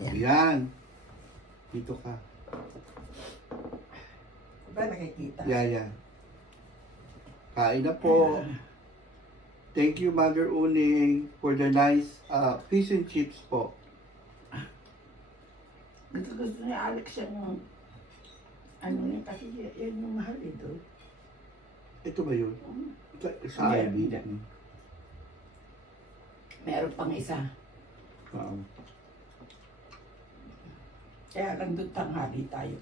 Yan. Dito ka. Ba nakikita? Yeah. Kain na po. Thank you, Mother Uning, for the nice fish and chips po. Gusto niya Alex yung ano niya kasi yan yung mahal ito. Ito ba yun? Sa Ivy? Meron pang isa. Oo. Kaya lang doon tanghali tayo.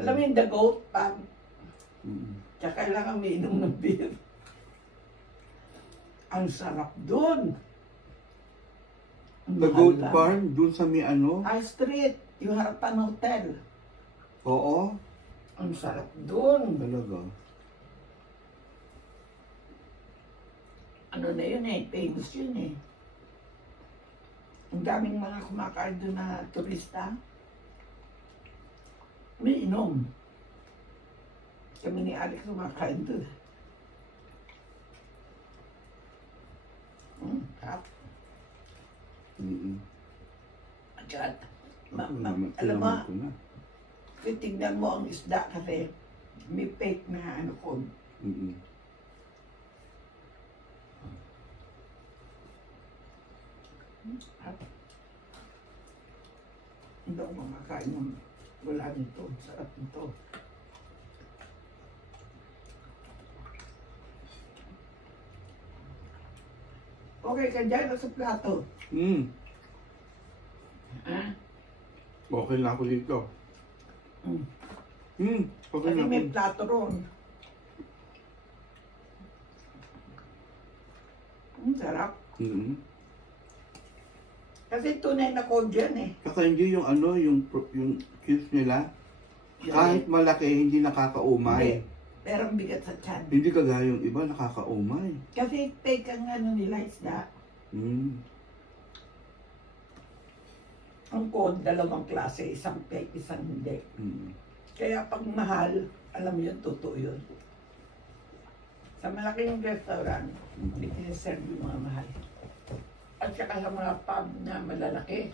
Alam mo yung the goat pag tsaka kailangan umiinom ng beer. Ang sarap doon. The Goat Barn, dun sa may ano? High Street, yung Harapan Hotel. Oo. Ang sarap doon. Talaga. Ano na yun eh, famous yun eh. Ang daming mga kumakain doon na turista. May inom. Kami ni Alex kumakain doon. Sarap. At saka, alam mo, titignan mo ang isda kasi may fake na ano ko. Hindi ako makakain ng wala nito. Sarap nito. Okay ka dyan o sa plato? Okay na ako dito. Okay Kasi na may ako. plato ron. Sarap. Kasi tunay na cold yan eh. Saka hindi yung ano, yung cheese nila. Kahit malaki, hindi nakakaumay. Hindi. Pero ang bigat sa tiyan. Hindi kagaya yung iba, nakakaumay. Kasi fake ang ano nila isda. Ang code, dalawang klase. Isang fake, isang hindi. Kaya pag mahal, alam mo yun, totoo yun. Sa malaking restaurant, hindi siniserve yung mga mahal. At saka sa mga pub na malalaki.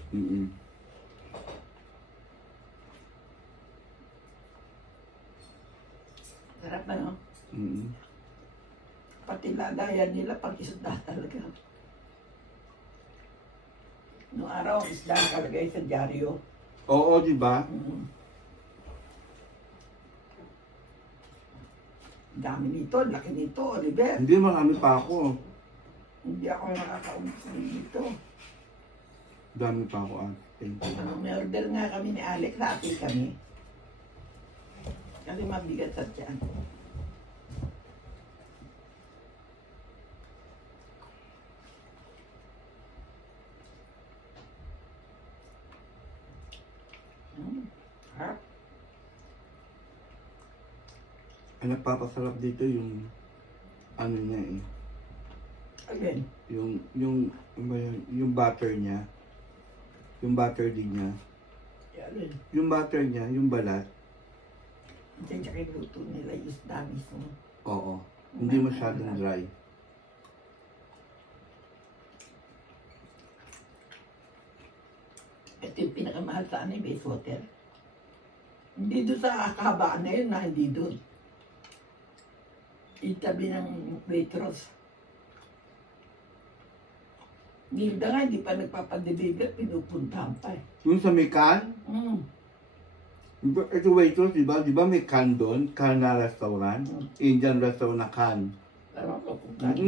Sarap na, no? Pati lagayan nila pag isda talaga. Noong araw, isda nakalagay sa dyaryo. Oo, di ba? Dami nito, laki nito, Oliver. Hindi, marami pa ako. Hindi ako nakakaumpis dito. Dami pa ako, Thank you. May order nga kami ni Alex, hati kami. Kasi mabigat sa tiyan. Ang nagpapasarap dito yung ano niya eh. Again. Yung butter niya. Yung butter din niya. Yan. Yung butter niya, yung balat. Diyan siya luto nila yung isda mismo. Oo. Hindi masyadong dry. Ito yung pinakamahal sa ano yung base water. Hindi doon sa kahabaan na yun na hindi doon. Itabi ng waitress. Nilda nga, hindi pa nagpapadeliver, pinupuntahan pa eh. Yung sa may can? Ito waitress, di ba? Di ba may can doon? Can na restaurant? Indian restaurant na can. Tama ko kung can.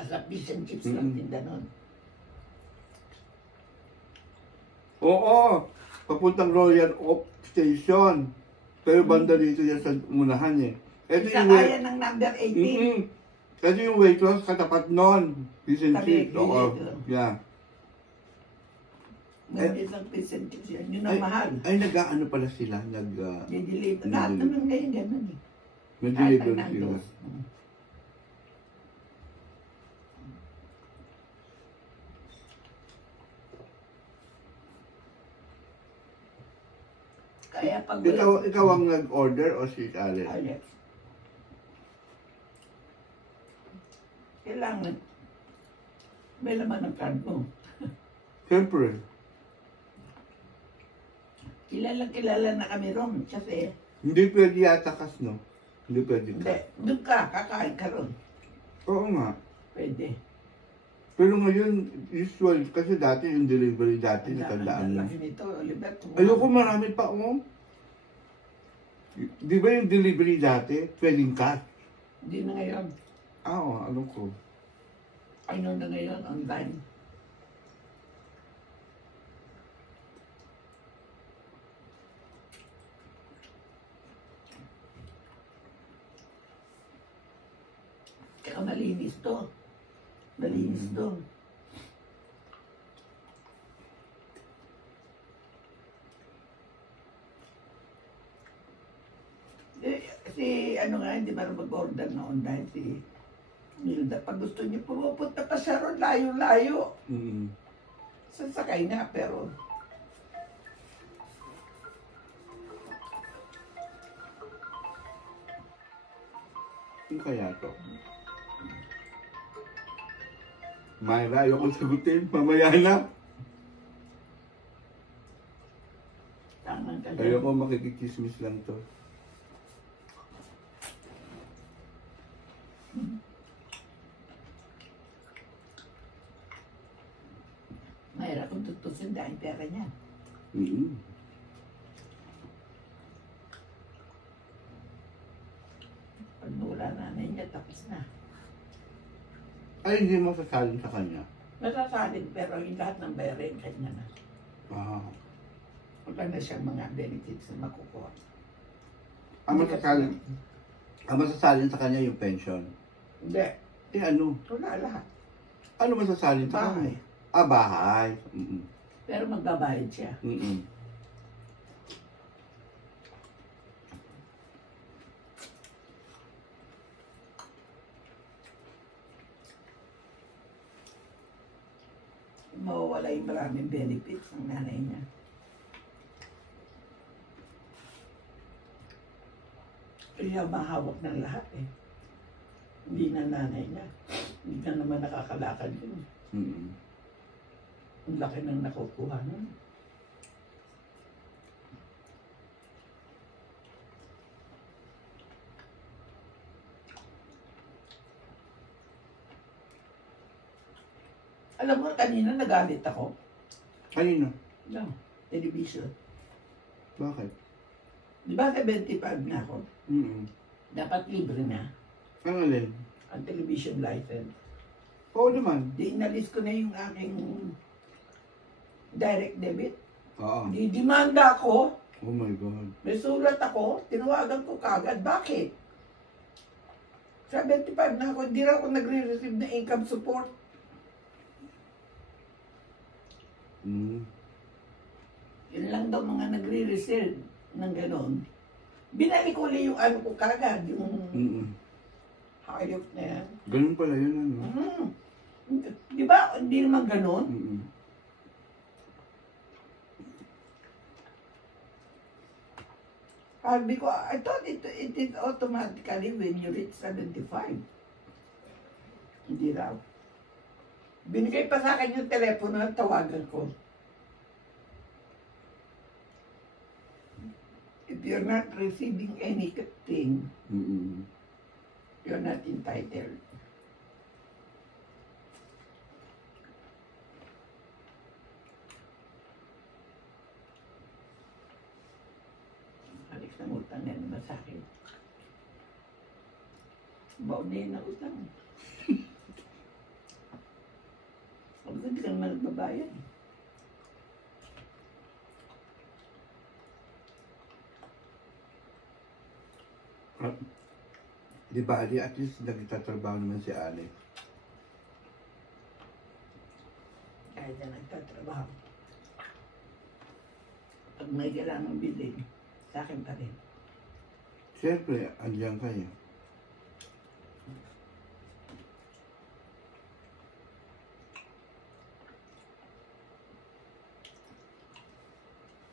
As a fish and chips lang tinda nun. Oo! Papuntang Royal Oak Station. Pero banda dito yan sa unahan eh. Ito Sa yung kaya ng number 18. Ito yung waitress katapat nun. Fish and chips. Oo. Yeah. Ngayon isang fish and chips yan. Yun ang mahal. Ay, nag-ano pala sila? Nag-deliver. Lahat naman ngayon ganun eh. Nag-deliver sila. Kaya pag Ikaw ang nag-order o si Alex? Alex. Kailangan may laman ng card mo. Siyempre. Kilala na kami ron kasi Hindi pwede yata kas, no? Hindi pwede hindi, ka. doon ka, kakain ka ron. Oo nga. Pwede. Pero ngayon, usual, kasi dati yung delivery dati, natandaan mo. Laki nito, Oliver. Ayoko marami pa, oh. Di ba yung delivery dati, pwedeng cash? Hindi na ngayon. Oo, alam ko. Ano na ngayon, online. Kaya malinis to. Malinis to. Si ano nga, hindi marunong mag-order na online si Nilda. Pag gusto niya, pumupunta pa siya ron, layo-layo. Mm. Sasakay na, pero Ano kaya to? Mayra, ayoko sagutin. Mamaya na. tangan ka Ayoko makikichismis lang to. Mahirap kung tutusin dahil pera niya. Mm. Pag nawala nanay niya, tapos na. Ay, hindi mo sasalin sa kanya. Masasalin, pero yung lahat ng bayarin, kanya na. Ah. Wala na siyang mga benefits na makukuha. Ang masasalin sa kanya yung pension. Hindi. Eh ano? Wala lahat. Ano masasalin sa Bahay. kanya? Ah, bahay. Mm-mm. Pero magbabayad siya. Mm-mm. Mawawala yung maraming benefits ng nanay niya. Kaya mahawak ng lahat eh. Hindi na nanay niya. Hindi na naman nakakalakad yun. Mm-mm. Ang laki ng nakukuha nun. Alam mo, kanina nagalit ako. Kanino? No, television. Bakit? Di ba 75 na ako? Mm-mm. Dapat libre na Ang alin? ang television license. Oo naman. Di inalis ko na yung aking direct debit. Oo. Di demanda ako. Oh my God. May sulat ako. Tinawagan ko kagad. Bakit? 75 na ako. Hindi na ako nagre-receive na income support. Mm. Yun lang daw mga nagre-receive ng gano'n. Binalik ko ulit yung ano ko kagad. Yung Mm-mm. hayop na yan. Ganun pala yun, ano? Mm. Di ba? Hindi naman gano'n. Mm-mm. Sabi ko, I thought it is automatically when you reach 75. Hindi raw. Binigay pa sa akin yung telepono at tawagan ko. If you're not receiving anything, Mm-mm. you're not entitled. Alex, ng utang na naman sa akin. Baunin na utang. Sabi ko, hindi ka naman nagbabayad. Di ba, Ali, at least nagtatrabaho naman si Alex. Kahit na nagtatrabaho. Pag may kailangang bilhin, sa akin pa rin. Siyempre, andiyan kayo.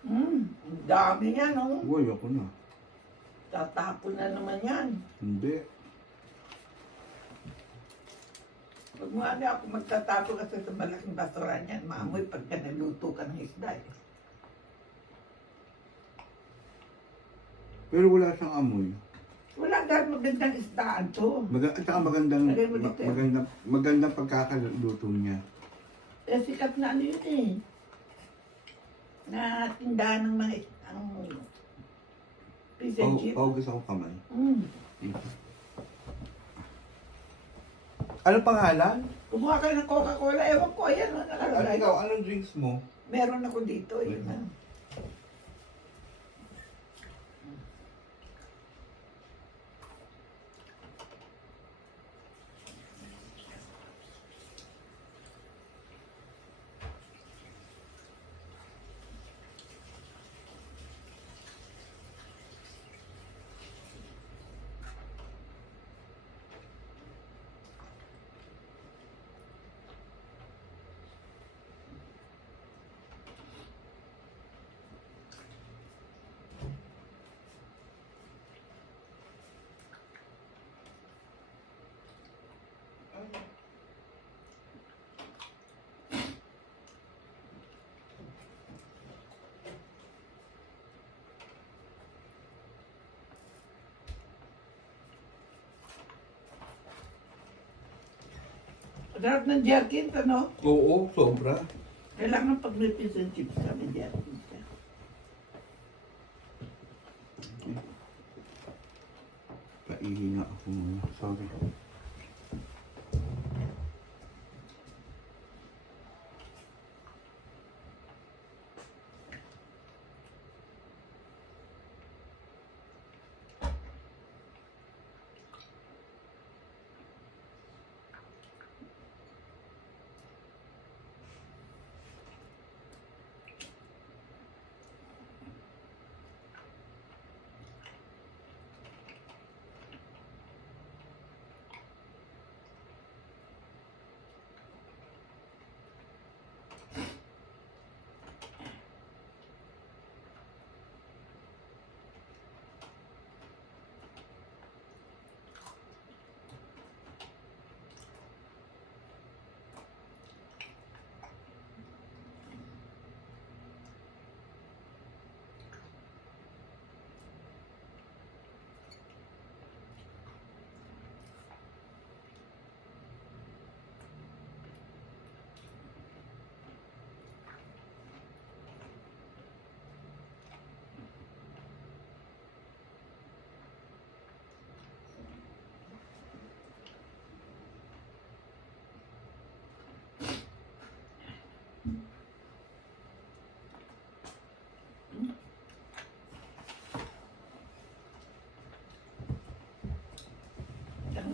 Ang dami yan, no? Uy, ako na. Tatapon na naman yan. Hindi. Pag mo ano ako magtatapon kasi sa malaking basura niyan, maamoy pagka naluto ka ng isda eh. Pero wala siyang amoy. Wala dahil magandang isdaan to. At saka magandang, Lagay mo dito. magandang pagkakaluto niya. Eh, sikat na ano yun eh. Na tindahan ng mga ang fish and chips. Paugas ako kamay. Mm. Ano pangalan? Kumuha kayo ng Coca-Cola. Ewan ko, ayan o, nakalagay. Ikaw, anong drinks mo? Meron ako dito, yun na. Sarap ng jerkin, ano? Oo, sobra. Kailangan pag may fish and chips kami jerkin. Paihina ako muna. Sorry.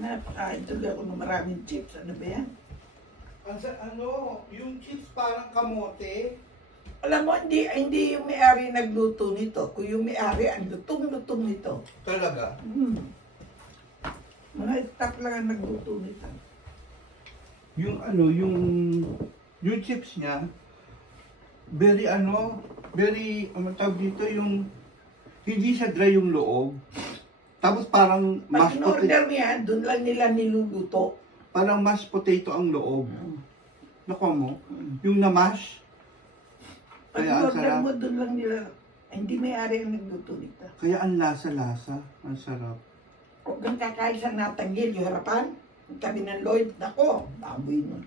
Napakain tuloy ako ng maraming chips. Ano ba yan? Yung chips parang kamote. Alam mo, hindi yung may-ari nagluto nito. Kung yung may-ari, ang lutong-lutong nito. Talaga? Mga staff lang ang nagluto nito. Yung chips niya, very tawag dito, yung, hindi siya dry yung loob. Tapos parang Pag mashed in-order potato. niya, doon lang nila niluluto. Parang mashed potato ang loob. Nakuha mo? Yung na-mash. Pag Kaya ang in-order sarap. mo, doon lang nila. Hindi may-ari ang nagluto nito. Kaya ang lasa-lasa. Ang sarap. Huwag kang kakain sa natanggil, yung harapan. Yung tabi ng Lloyd, nako, baboy nun.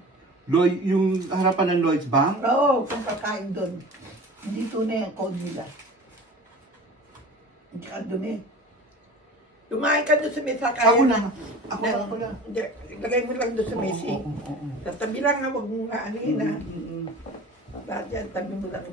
Yung harapan ng Lloyd's Bank. Oo, kung kakain doon. Hindi tunay ang code nila. Hindi ka doon eh. Lumayan ka doon sa mesa kaya Ako na. Ako na. Hindi, ilagay mo lang doon sa mesa. Sa tabi lang ha, huwag mo nga anin ha. Lahat yan, tabi mo lang.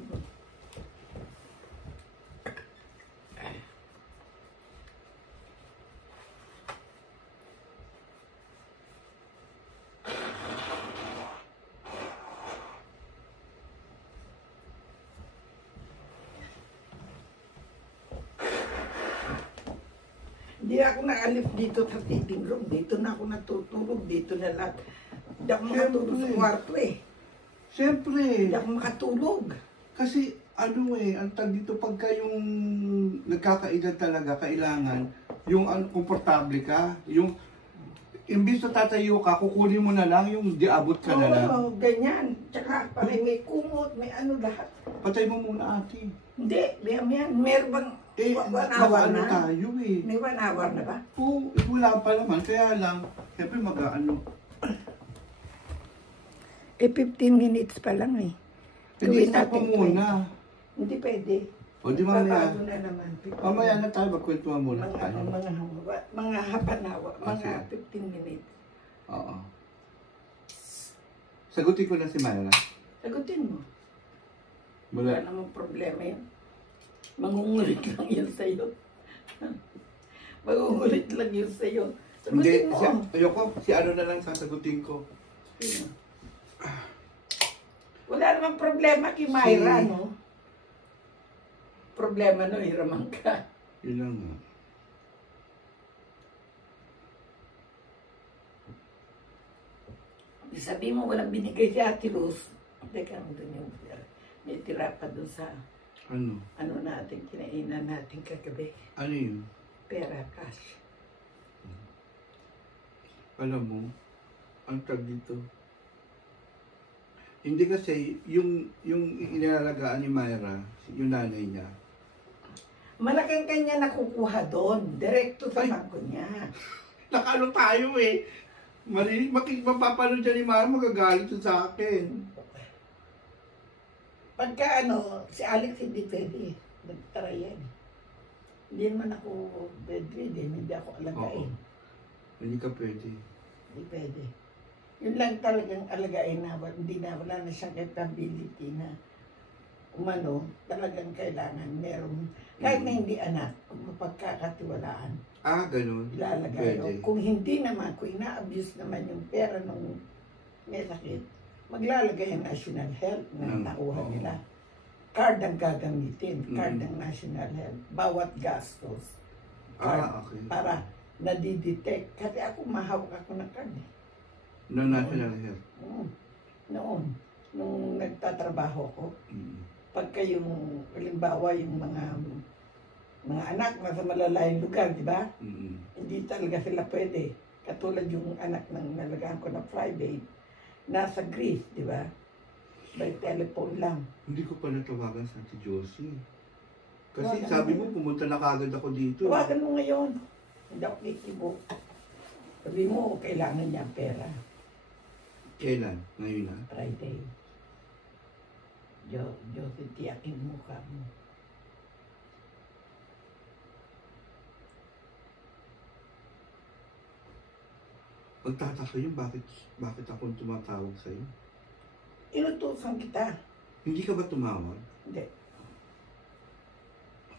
Hindi ako naalis dito sa sitting room. Dito na ako natutulog. Dito na lahat. Hindi ako makatulog sa kwarto eh. Siyempre. Hindi ako makatulog. Kasi ang tag dito pagka yung nagkakaedad talaga, kailangan yung komportable ka. imbis na tatayo ka, kukunin mo na lang yung diabot ka na lang. Oo, ganyan. Tsaka parang may kumot, may ano lahat. Patay mo muna ate. Hindi, yan. Meron bang one hour Ano na? tayo eh. May 1 hour na ba? Oo, wala pa naman. Kaya lang, siyempre mag-ano. 15 minutes pa lang eh. Hindi, stop mo muna. Hindi pwede. O di mamaya. Babago na naman. 15 Mamaya na tayo, magkwentuhan muna mga, tayo. mga hapanawa, mga sige. 15 minutes. Oo. Sagutin ko na si Mayra. Sagutin mo. Wala. Wala namang problema yun. Mangungulit lang yun sa'yo. Mangungulit lang yun sa'yo. Hindi, Sagutin mo. ayoko, si ano na lang sasagutin ko. Sino? Wala namang problema kay Mayra, no? Problema no, hiraman ka. Yun lang nga. Sabi mo, walang binigay si Ate Luz. Teka, doon yung may tira pa doon sa Ano? ano natin, kinainan natin kagabi. Ano yun? Pera, cash. Alam mo, ang tag dito. Hindi kasi, yung inilalagaan ni Mayra, yung nanay niya, Malaking kanya nakukuha doon. Direkto sa bangko niya. nakano tayo eh. Mapapalo dyan ni Mayra, magagalit yun sa akin. Pagka ano, si Alex hindi pwede. Nagtry yan. Hindi naman ako bedridden, hindi ako alagain. Hindi ka pwede. Hindi pwede. Yun lang talagang alagain na, hindi na, wala na siyang capability na umano, talagang kailangan meron, kahit na hindi anak, kung mapagkakatiwalaan, Ganun. ilalagay. Pwede. Kung hindi naman, kung ina-abuse naman yung pera nung may sakit, maglalagay ang National Health na nakuha nila. Card ang gagamitin, card ng National Health. Bawat gastos. Card, Okay. para nadidetect. Kasi ako, mahawak ako ng card eh. No National Health. Noon, nung nagtatrabaho ko, Mm. pagka yung, halimbawa, yung mga anak nasa malalayong lugar, di ba? Mm. Hindi talaga sila pwede. Katulad yung anak ng nalagaan ko na private, nasa Greece, di ba? By telephone lang. Hindi ko pa natawagan sa Ate Josie. Kasi Tawagan sabi mo. mo, pumunta na kagad ako dito. Tawagan mo ngayon. Hindi ako kikibok. Sabi mo, kailangan niya pera. Kailan? Ngayon na? Friday. Josie, tiyakin mo ka mo. Magtataka yun, bakit ako tumatawag sa'yo? Inutusan kita. Hindi ka ba tumawag? Hindi.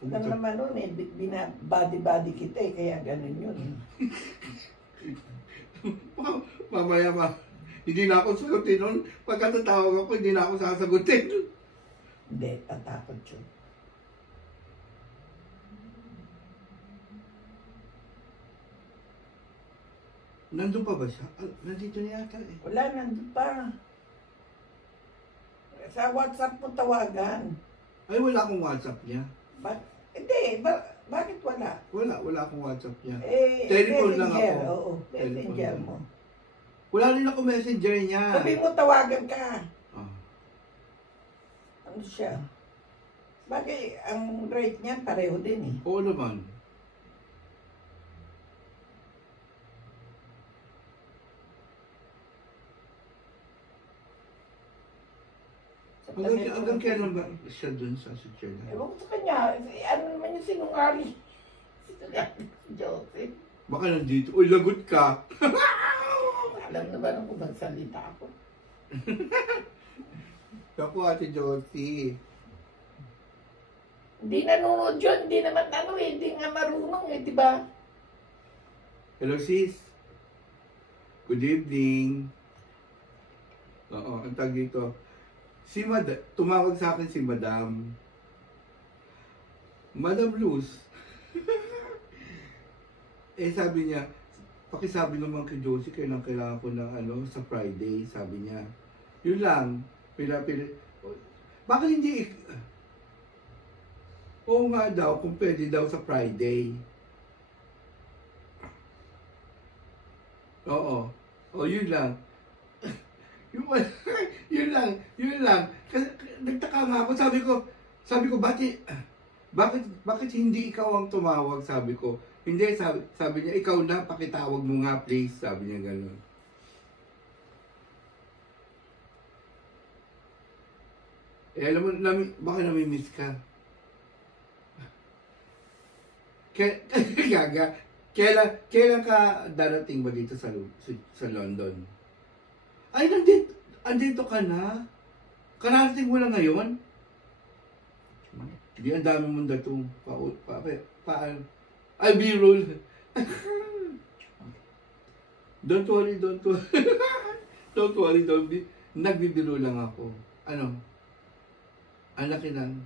Ako Alam naman nun eh, body-body kita eh, kaya ganun yun. Mamaya hindi na ako sagutin nun. Pagka tatawag ako, hindi na ako sasagutin. Hindi, tatakot yun. Nandun pa ba siya? Nandito na yata eh. Wala, nandun pa. Sa WhatsApp mo tawagan. Ay, wala akong WhatsApp niya. Hindi, bakit wala? Wala akong WhatsApp niya. Messenger, Telephone lang ako. Oo, messenger Telephone mo. Wala rin ako messenger niya. Sabi mo tawagan ka. Ah. Ano siya? Bagay, ang rate niya pareho din eh. Oo naman. Hanggang kailan ba siya dun sa Switzerland? Ewan ko sa kanya, ano naman yung sinungaling? Sinungaling si Joseph. Baka nandito. Uy, lagot ka. Alam na ba nung kung magsalita ako? Ako, Ate Josie. Hindi nanonood yun, hindi naman ano eh, hindi nga marunong eh, di ba? Hello, sis. Good evening. Oo, ang tag dito. Tumawag sa akin si Madam. Madam Luz. Sabi niya, pakisabi naman kay Josie, kailangan ko ng sa Friday, sabi niya. Yun lang. Bakit hindi? Oo nga daw, kung pwede daw sa Friday. Oo. O, yun lang. Yung, yun lang. Kasi, nagtaka nga ako, sabi ko, bakit hindi ikaw ang tumawag, sabi ko. Hindi, sabi niya, ikaw na, pakitawag mo nga, please, sabi niya gano'n. Eh, alam mo, baka namimiss ka. Gaga, kailan ka darating ba dito sa London? Ay, andito ka na? Kararating mo lang ngayon? Hindi, ang dami mong datong ay, B-roll. Don't worry. Don't worry, nagbibiro lang ako. Ano? Ang laki lang.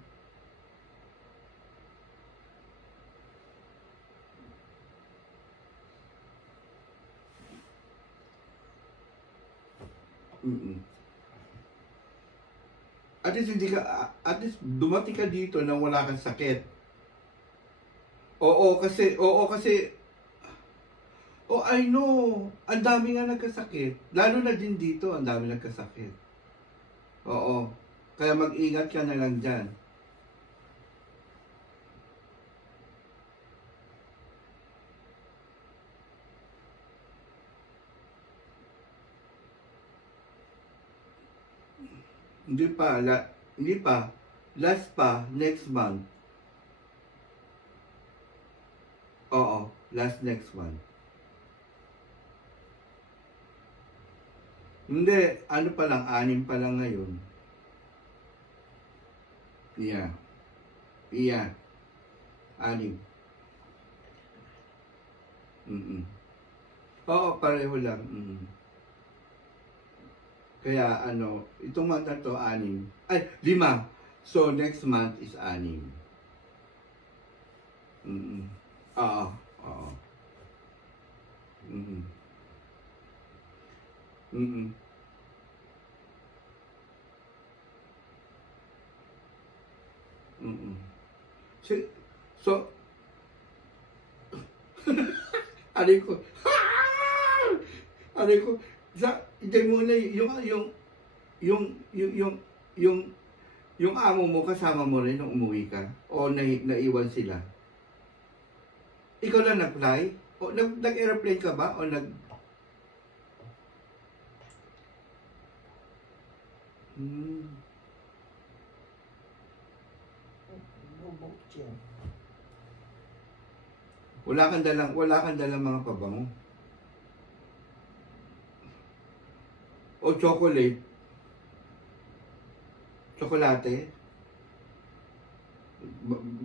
At least dumating ka dito na wala kang sakit. Oo, kasi, oh, I know, ang dami nga nagkasakit. Lalo na din dito, ang dami nagkasakit. Oo, kaya mag-ingat ka na lang dyan. Hindi pa, last pa, next month. Oo, last next month. Hindi, ano pa lang, 6 pa lang ngayon. Yeah. 6. Oo, pareho lang. Kaya ano, itong month na to, 6. Ay, 5. So, next month is 6. Oo. So, aray ko, hindi muna yung amo mo kasama mo rin nung umuwi ka o naiwan sila. Ikaw lang nag-fly? O nag-airplane ka ba? O Wala kang dalang mga pabango. O chocolate. Tsokolate.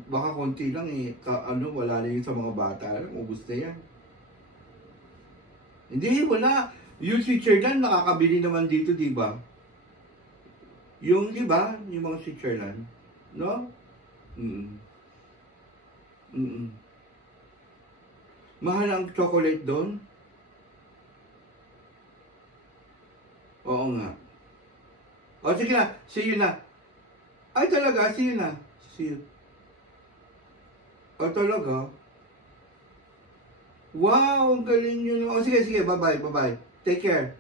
Baka konti lang eh. Wala na yun sa mga bata. Ubus na yan. Hindi, wala. Yung Switzerland, nakakabili naman dito, di ba? Yung, di ba? Yung mga Switzerland. No? Mahal ang chocolate doon? Oo nga. O sige na, see you na. Ay talaga, see you na. See you. O talaga? Wow, ang galing nyo. O sige, bye-bye. Take care.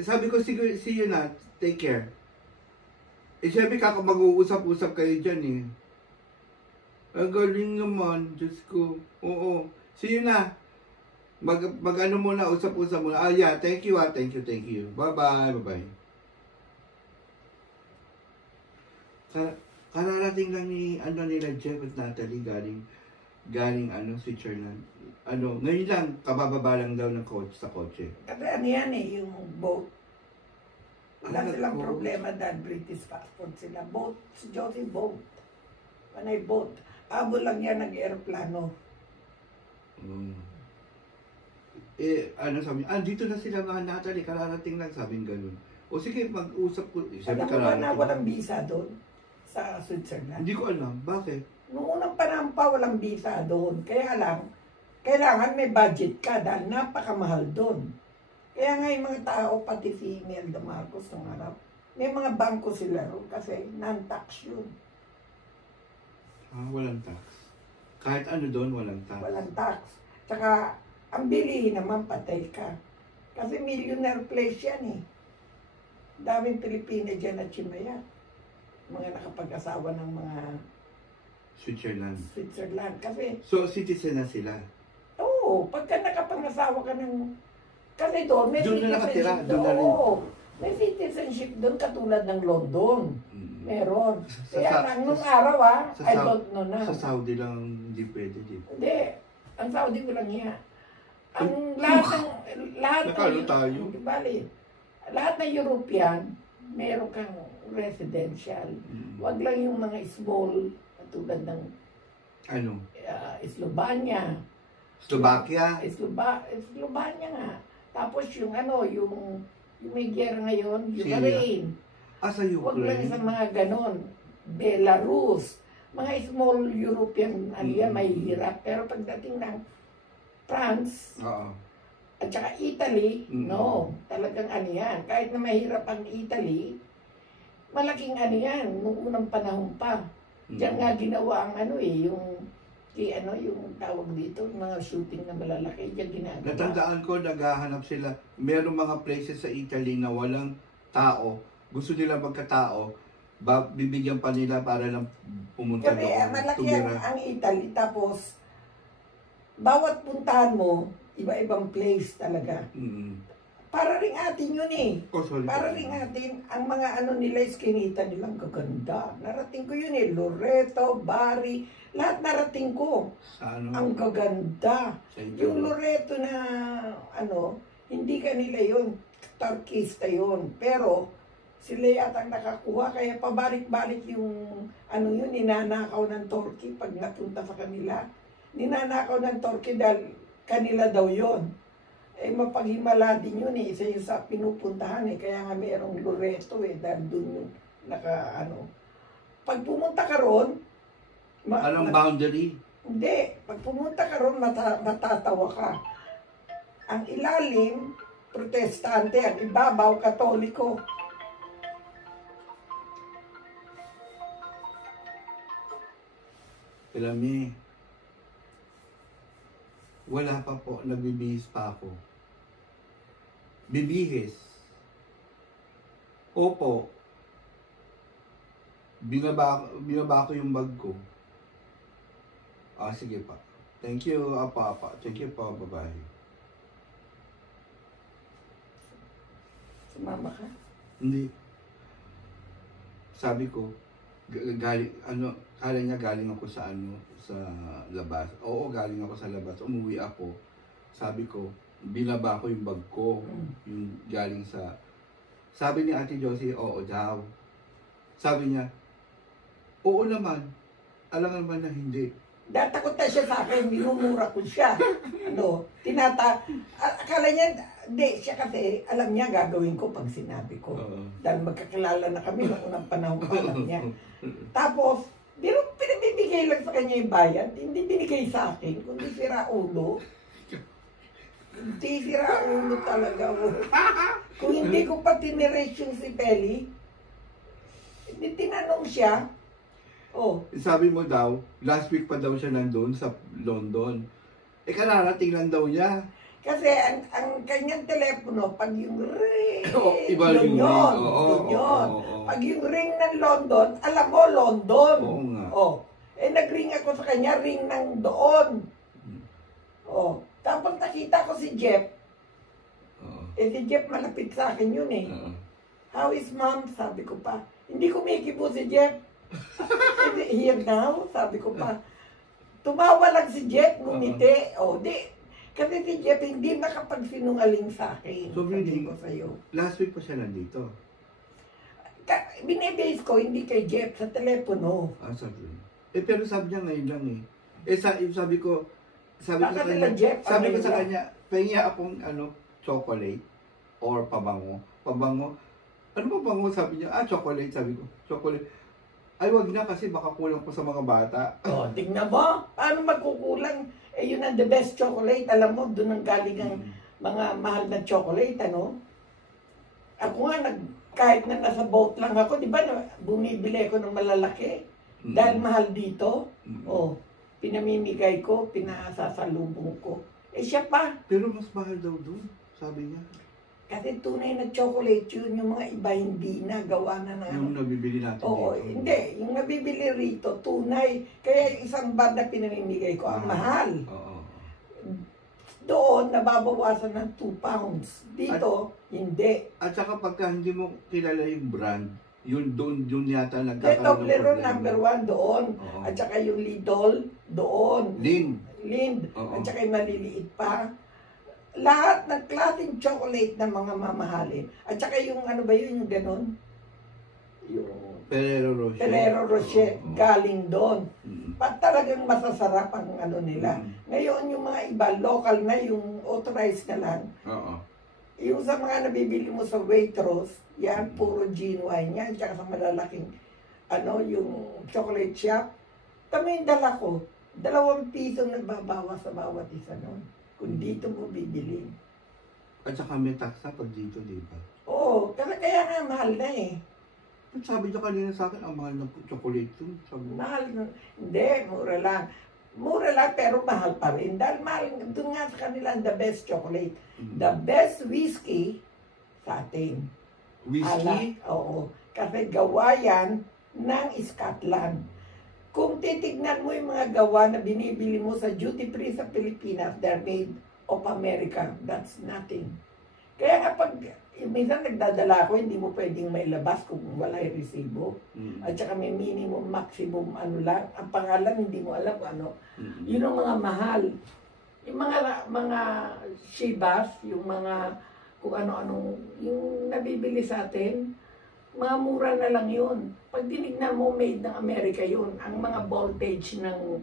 Sabi ko, sige, see you na. Take care. Eh, syempre, mag-uusap-usap kayo dyan eh. Ang galing naman, Diyos ko. Oo. See you na. Mag-ano muna, usap-usap muna. Yeah, thank you. Thank you. Bye-bye. Kararating lang nila Jeff at Natalie galing Switzerland. Ngayon lang, kabababa lang daw ng sa kotse. Kasi yan eh, yung boat. Wala silang problema dahil British passport sila. Boat, si Josie boat. Panay boat. Abo lang yan nag-aeroplano. Sabi niya, dito na sila mga Natalie, kararating lang, sabing ganun. O sige, mag-usap ko. Alam mo ba na walang visa doon sa Switzerland? Hindi ko alam, bakit? Noong unang panahon pa, walang visa doon. Kaya lang, kailangan may budget ka dahil napakamahal doon. Kaya nga yung mga tao, pati si Imelda Marcos nung harap, may mga bangko sila ron kasi non-tax yun. Walang tax. Kahit ano doon, walang tax. Walang tax. Tsaka, ang bilihin naman, patay ka. Kasi millionaire place yan eh. Daming Pilipina dyan at Chimaya. Mga nakapag-asawa ng mga Switzerland. Kasi, So, citizen na sila. oo, pagka nakapag-asawa ka ng... Kasi doon, may Doon na nakatira, citizenship doon na rin. Oo, may citizenship doon katulad ng London. Meron. Kaya lang, nung araw I don't know na. Sa Saudi lang hindi pwede din. Hindi. Ang Saudi ko lang yan. Ang lahat Nakalo tayo. Bali, lahat ng European, meron kang residential. Wag lang yung mga small, tulad ng Ano? Slovenia. Slovakia? Slovenia nga. Tapos yung yung may gera ngayon, Syria. Ukraine. Sa Wag lang Ukraine? sa mga ganon. Belarus. Mga small European, yan, may hirap. Pero pagdating ng France, Oo. at saka Italy, no. Talagang yan. Kahit na mahirap ang Italy, malaking yan, nung unang panahon pa. Diyan nga ginawa ang yung tawag dito, mga shooting na malalaki, diyan ginagawa. Natandaan ko, naghahanap sila. Merong mga places sa Italy na walang tao. Gusto nila magkatao. Bibigyan pa nila para lang pumunta Kasi doon. malaki tumira. ang Italy, tapos bawat puntahan mo, iba-ibang place talaga. Para ring atin yun eh. Sorry. Para ring atin, ang mga nila, iskinita nilang gaganda. Narating ko yun eh, Loreto, Bari, lahat narating ko. Ang gaganda. Yung Loreto na, hindi kanila yun, Turkista yun. Pero, sila yata nakakuha, kaya pabalik-balik yung, ninanakaw ng Turkey pag napunta sa kanila. Ninanakaw ng Turkey dahil kanila daw yun. Mapaghimala din yun eh. Isa yung sa pinupuntahan eh. Kaya nga mayroong Loreto eh. Dahil dun yung Pag pumunta ka ron, Anong boundary? Hindi. Pag pumunta ka ron, matatawa ka. Ang ilalim, protestante. Ang ibabaw, katoliko. Ilami. Wala pa po. Nagbibihis pa ako. Bibihis. Opo. Binaba ko yung bag ko. Sige pa. Thank you, apa. Thank you po, bye-bye. Sumama ka? Hindi. Sabi ko, galing, kala niya galing ako sa sa labas. Oo, galing ako sa labas. Umuwi ako. Sabi ko, binaba ko yung bag ko. Yung galing sa... Sabi ni Ate Josie, oo daw. Sabi niya, oo naman. Alam naman na hindi. Datakot na siya sa akin, minumura ko siya. Akala niya, hindi, siya kasi, alam niya gagawin ko pag sinabi ko. Dahil magkakilala na kami noong unang panahon pa, alam niya. Tapos, pinabibigay lang sa kanya yung bayad, hindi binigay sa akin, kundi sira ulo. Hindi sira ulo talaga. Kung hindi ko pa tinireach yung si Peli, hindi tinanong siya. Sabi mo daw, last week pa daw siya nandun sa London. Kararating lang daw niya. Kasi ang kanyang telepono, pag yung ring, iba yung yun. Oo. Pag yung ring ng London, alam mo, London. Oo nga. Nag-ring ako sa kanya, ring ng doon. Tapos nakita ko si Jeff. Si Jeff malapit sa akin yun eh. How is mom? Sabi ko pa. Hindi kumikibo si Jeff. Here now? Sabi ko pa. Tumawa lang si Jeff, ngumiti. Kasi si Jeff hindi nakapagsinungaling sa akin. So, sabi ko sa'yo. Last week pa siya nandito? Binibase ko, hindi kay Jeff, sa telepono. Sabi. Pero sabi niya ngayon lang eh. Sabi ko sa kanya, Jeff, pahingi akong chocolate or pabango. Ano pabango? Sabi niya, chocolate. Sabi ko, chocolate. Ay, wag na kasi baka kulang po sa mga bata. Tignan mo. Paano magkukulang? Yun ang the best chocolate. Alam mo, doon ang galing ang mga mahal na chocolate, Ako nga, kahit na nasa boat lang ako, di ba, bumibili ko ng malalaki. Dahil mahal dito. Pinamimigay ko, pinasasalubong ko. Siya pa. Pero mas mahal daw doon. sabi niya. Kasi tunay na chocolate yun, yung mga iba hindi na, gawa na ng Yung nabibili natin Oo, dito. hindi. Yung nabibili rito, tunay. Kaya yung isang bag na pinamimigay ko, ang mahal. Oo. Doon, nababawasan ng 2 pounds. Dito, hindi. At saka pagka hindi mo kilala yung brand, yun doon yata Kaya nagkakaroon ng Toblerone problema. number 1 doon. Oo. At saka yung Lidl, doon. Lind. Oo. At saka yung maliliit pa. Lahat ng klaseng chocolate na mga mamahalin. At saka yung ano ba yun, yung ganun? Yung Ferrero Rocher. Ferrero Rocher, Oo. galing doon. Mm. At talagang masasarap ang ano nila. Mm. Ngayon yung mga iba, local na, yung authorized na lang. Oo. Yung sa mga nabibili mo sa Waitrose, yan, puro genuine yan. Tsaka sa malalaking, ano, yung chocolate shop. Kami yung dala ko, 2 piso nagbabawas sa bawat isa nun. Kung dito mo bibili. At saka may taksa pag dito, di ba? Oo, kaya nga mahal na eh. At sabi niyo kanina sa akin, ang mahal ng chocolate yun. Sabi mo, Mahal na. Hindi, mura lang. Mura lang pero mahal pa rin. Dahil mahal, doon nga sa kanila the best chocolate. The best whiskey sa atin. whiskey? Oo. Kasi gawa yan ng Scotland. Kung titignan mo yung mga gawa na binibili mo sa duty free sa Pilipinas, they're made of America. That's nothing. Kaya nga pag minsan nagdadala ako, hindi mo pwedeng mailabas kung wala yung resibo. At saka may minimum, maximum, ano lang. Ang pangalan, hindi mo alam kung ano. Yun ang mga mahal. Yung mga shibas, yung mga kung ano-ano, yung nabibili sa atin, mga mura na lang yun. Pag tinignan mo, made ng Amerika yun. Ang mga voltage ng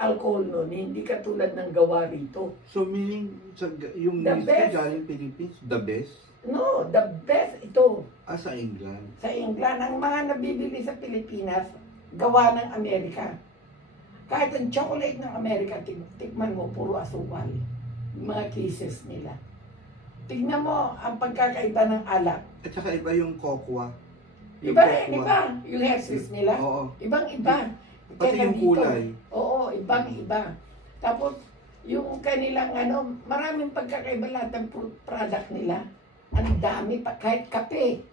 alcohol nun, hindi katulad ng gawa rito. So meaning, yung The whiskey best. galing Philippines, the best? No, the best ito. Sa England. Sa England, ang mga nabibili sa Pilipinas, gawa ng Amerika. Kahit ang chocolate ng Amerika, tikman mo, puro asukal. Yung mga cases nila. Tignan mo ang pagkakaiba ng alak. At saka iba yung cocoa. Iba rin, iba. Yung Hershey's nila. Oo. Ibang-iba. Pati Kaya yung dito, kulay. Oo, ibang-iba. Tapos, yung kanilang ano, maraming pagkakaiba lahat ng product nila. Ang dami pa, kahit kape.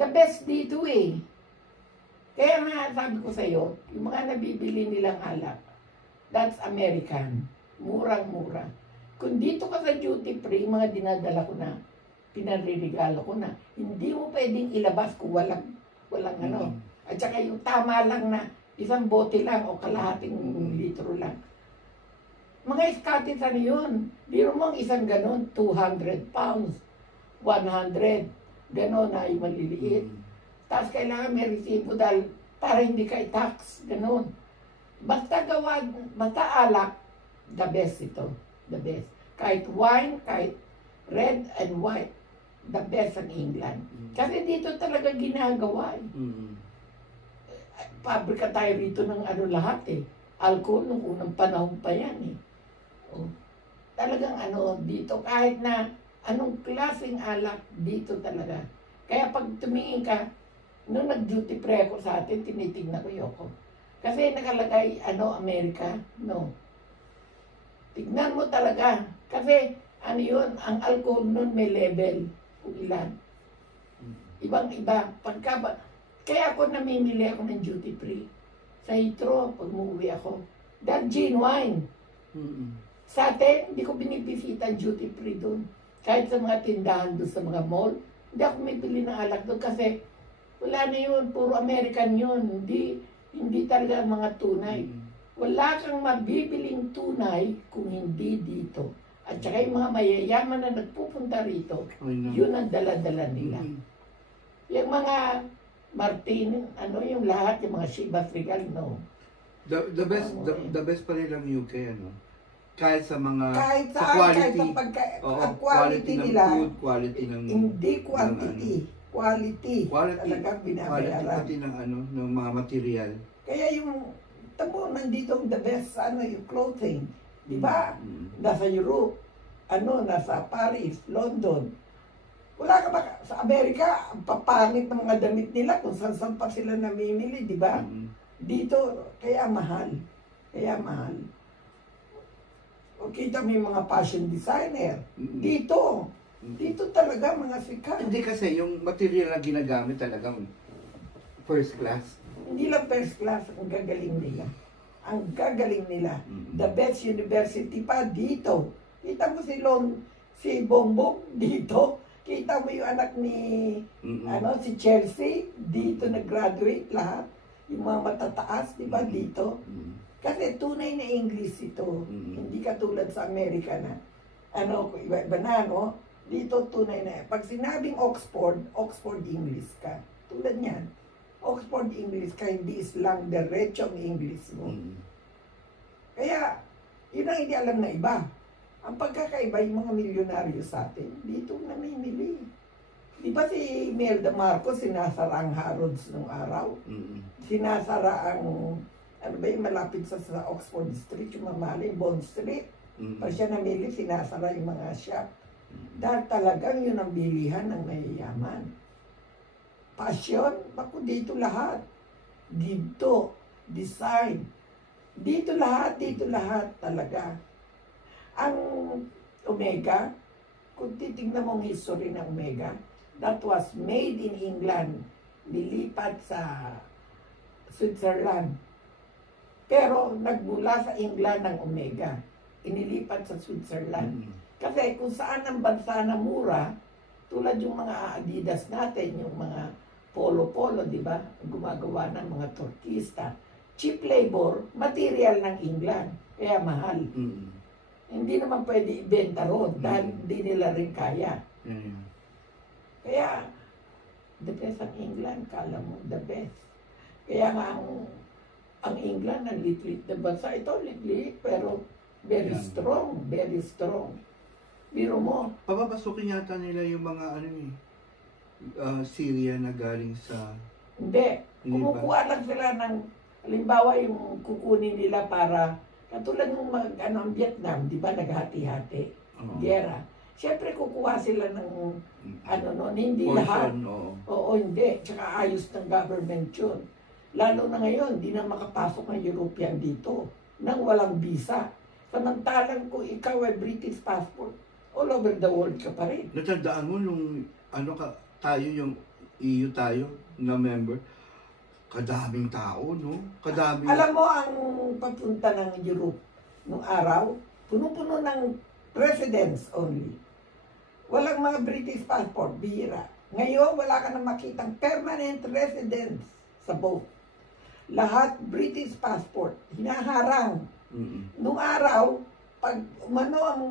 The best dito eh. Kaya nga sabi ko sa'yo, yung mga nabibili nilang alak, that's American. Murang-mura. Kung dito ka sa duty free, mga dinadala ko na, pinariregalo ko na, hindi mo pwedeng ilabas kung walang ano. At saka yung tama lang na isang bote lang o kalahating litro lang. Mga Scottish ano yun. Biro mo ang isang ganon, 200 pounds, 100. Ganon na yung maliliit. Tapos kailangan may resibo dahil para hindi ka i-tax. Ganon. Basta alak, the best ito. The best. Kahit wine, kahit red and white, the best ang England. Kasi dito talaga ginagawa eh. Pabrika tayo rito ng ano lahat eh. Alcohol nung unang panahon pa yan eh. Oh. Talagang ano dito, kahit na anong klaseng alak dito talaga. Kaya pag tumingin ka, nung nag-duty free ako sa atin, tinitignan ko yoko. Kasi nakalagay, America, no. Tignan mo talaga. Kasi, ano yun, ang alcohol nun may level. Kung ilan. Ibang-iba. Kaya ako namimili ako ng duty free. Sa Hitro, pag umuwi ako. Dahil genuine. Sa atin, hindi ko binibisita ang duty free doon. Kahit sa mga tindahan doon sa mga mall, hindi ako bibili ng alak doon kasi wala na yun. Puro American yun. Hindi talaga mga tunay. Wala kang mabibiling tunay kung hindi dito. At saka yung mga mayayaman na nagpupunta rito, yun ang dala-dala nila. Yung mga Martin, yung lahat, yung mga Chivas Regal, no. The best pa rin ang UK, Kahit sa mga sa quality. Kahit sa quality ng nila, food, quality ng hindi quantity. Quality. Talagang quality binabayaran. pati ng mga material. Kaya yung, tamo, nandito ang the best, yung clothing. Di ba? Nasa Europe, nasa Paris, London. Wala ka ba, sa Amerika, ang papangit ng mga damit nila kung saan pa sila namimili, di ba? Dito, kaya mahal. O kita mo yung mga fashion designer. Mm. Dito. Dito talaga mga sikat. Hindi kasi yung material na ginagamit talagang first class. Hindi lang first class, ang gagaling nila. Ang gagaling nila. The best university pa dito. Kita mo si Bongbong dito. Kita mo yung anak ni si Chelsea dito nag-graduate lahat. Yung mga matataas, di ba, dito? Kasi tunay na English ito. Hindi katulad sa Amerika na iba-iba na, no? Dito tunay na. Pag sinabing Oxford, Oxford English ka. Tulad niyan. Oxford English ka, hindi islang diretsong English mo. Kaya, yun ang hindi alam na iba. Ang pagkakaiba yung mga milyonaryo sa atin, dito namimili. Di ba si Imelda Marcos, sinasara ang Harrods nung araw? Sinasara ang, yung malapit sa Oxford Street, yung mamaling Bond Street. Pag siya namili, sinasara yung mga shop. Dahil talagang yun ang bilihan ng mayayaman. Passion, bako dito lahat. Dito, design. Dito lahat talaga. Ang Omega, kung titignan mo ang history ng Omega, that was made in England, nilipat sa Switzerland. Pero nagmula sa England ang Omega, inilipat sa Switzerland. Kasi kung saan ang bansa na mura, tulad yung mga Adidas natin, yung mga polo-polo, di ba? Gumagawa ng mga turkista. Cheap labor, material ng England, kaya mahal. Hindi naman pwede ibenta roon dahil hindi nila rin kaya. Kaya, the best ang England, kala mo, the best. Kaya nga ang England, ang lit-lit na bansa, ito lit-lit, pero very strong, very strong. Biro mo. Papapasukin yata nila yung mga Syria na galing sa... Hindi. Kumukuha lang sila ng, halimbawa yung kukunin nila para, katulad ng ang Vietnam, di ba, naghati-hati. Gera. Siyempre kukuha sila ng, hindi portion, lahat. Oo, hindi. Tsaka ayos ng government yun. Lalo na ngayon, di na makapasok ng European dito nang walang visa. Samantalang kung ikaw ay British passport, all over the world ka pa rin. Natandaan mo nung tayo yung EU tayo na member, kadaming tao, no? Kadaming... Alam mo ang papunta ng Europe nung araw, puno-puno ng residents only. Walang mga British passport, bihira. Ngayon, wala ka na makitang permanent residents sa boat. Lahat British passport, hinaharang. Nung araw, pag umano ang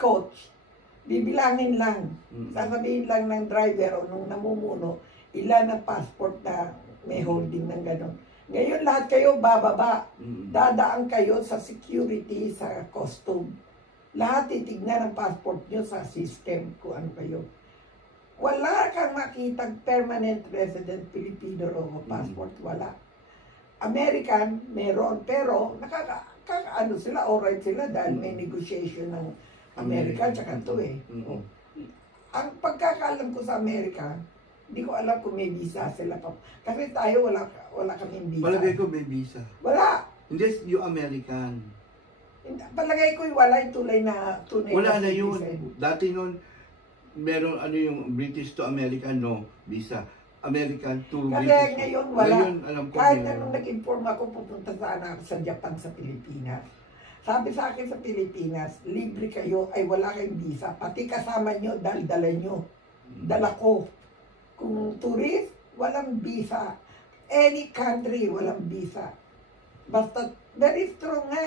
coach, bibilangin lang. Sasabihin lang ng driver o nung namumuno, ilan na passport na may holding ng gano'n. Ngayon lahat kayo bababa. Dadaan kayo sa security, sa custom. Lahat titignan ang passport nyo sa system kung ano kayo. Wala kang makitang permanent resident Filipino o passport, wala. American, meron, pero nakakaano sila, alright sila dahil may negotiation ng Amerika, tsaka ito Ang pagkakaalam ko sa Amerika, hindi ko alam kung may visa sila pa. Kasi tayo wala kaming visa. Palagay ko may visa. Wala. Hindi, yung American. Palagay ko wala yung tunay Wala na yun. yun. Dati nun, meron yung British to American, no, visa. American to Kasi British. ngayon wala. Ngayon, alam ko, kahit anong nag-inform ako, pupunta sana ako sa Japan, sa Pilipinas. Sabi sa akin sa Pilipinas, libre kayo, ay wala kayong visa. Pati kasama nyo, dala nyo. Dala ko. Kung tourist, walang visa. Any country, walang visa. Basta, very strong nga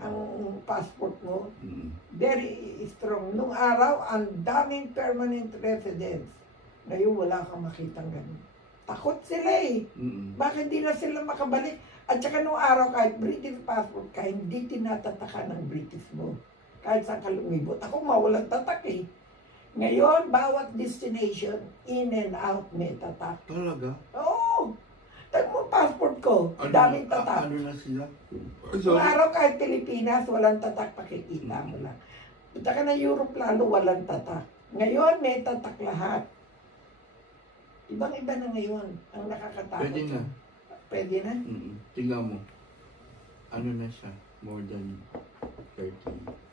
ang passport mo. Very strong. Nung araw, ang daming permanent residents. Ngayon, wala kang makitang ganun. Takot sila Bakit di na sila makabalik? At saka nung araw, kahit British passport ka, hindi tinatataka ng British mo. Kahit saan ka lumibot. Ako mawalang tatak Ngayon, bawat destination, in and out may tatak. Talaga? Oo. Tag mo passport ko, daming tatak. Ano na sila? Nung araw, kahit Pilipinas, walang tatak, pakikita mo lang. Punta ka na Europe lalo, walang tatak. Ngayon, may tatak lahat. Ibang-iba na ngayon ang nakakatakot. Pwede na. Pwede na? Tingnan mo. Ano na siya? More than 13.